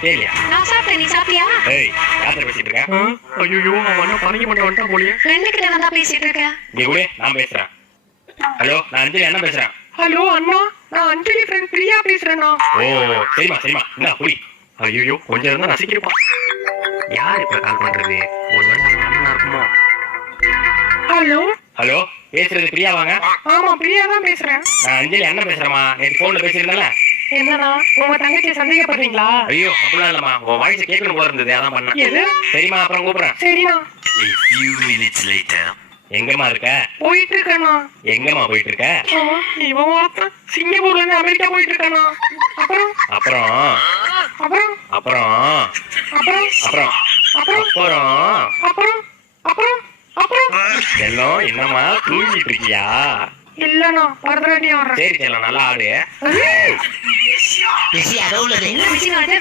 சாப்பிட்டியா இல்லையா? நான் சாப்பிட்டேன், நீ சாப்பிட்டியா? ஏய், யார்கிட்ட பேசிட்டு இருக்க? ஐயோ அவன் என்ன பணிக்கு மட்டும் வந்துட்டான் போலியே. ஃப்ரெண்டு கிட்ட வந்தா பேசிட்டு இருக்க. இங்க கூட நான் பேசுறேன். ஹலோ, நான் அஞ்சலி அண்ணா பேசுறேன். ஹலோ அண்ணா, நான் அஞ்சலி ஃப்ரெண்ட் பிரியா பேசுறேண்ணா. ஓ சரிமா சரிமா, என்ன புடி. ஐயோ கொஞ்சம் இருந்தா நசிக்கிருப்பான். யார் இப்ப கால் பண்றது? ஒருவேளை அண்ணா இருக்குமோ? ஹலோ ஹலோ, பேசுறது பிரியா வாங்க. ஆமா பிரியா தான் பேசுறேன். நான் அஞ்சலி அண்ணன் பேசுறேம்மா. நேற்று போன்ல பேசியிருந்தேன்ல. என்னண்ணா உங்க தங்கச்சியை சந்தேகப்படுறீங்களா? ஐயோ அப்படிலாம் இல்லம்மா, உன் வாய்ஸ் கேட்கணும் போல இருந்தது, அதான் பண்ணேன். எது? சரிம்மா, அப்புறம் கூப்பிடுறேன். சரிண்ணா. A few minutes later. எங்கம்மா இருக்க? போயிட்டு இருக்கேண்ணா. எங்கம்மா போயிட்டு இருக்க? இவன் ஒருத்தன் சிங்கப்பூர்ல இருந்து அமெரிக்கா போயிட்டு இருக்கானா. அப்புறம் அப்புறம் அப்புறம் அப்புறம் அப்புறம் அப்புறம் அப்புறம் அப்புறம் அப்புறம் அப்புறம் அப்புறம் செல்லம், என்னம்மா தூங்கிட்டு இருக்கியா? இல்லண்ணா பரதநாட்டியம் ஆடுறேன். சரி செல்லம், நல்லா ஆடு. Busy, I don't let it. என்ன விஷயம் அது?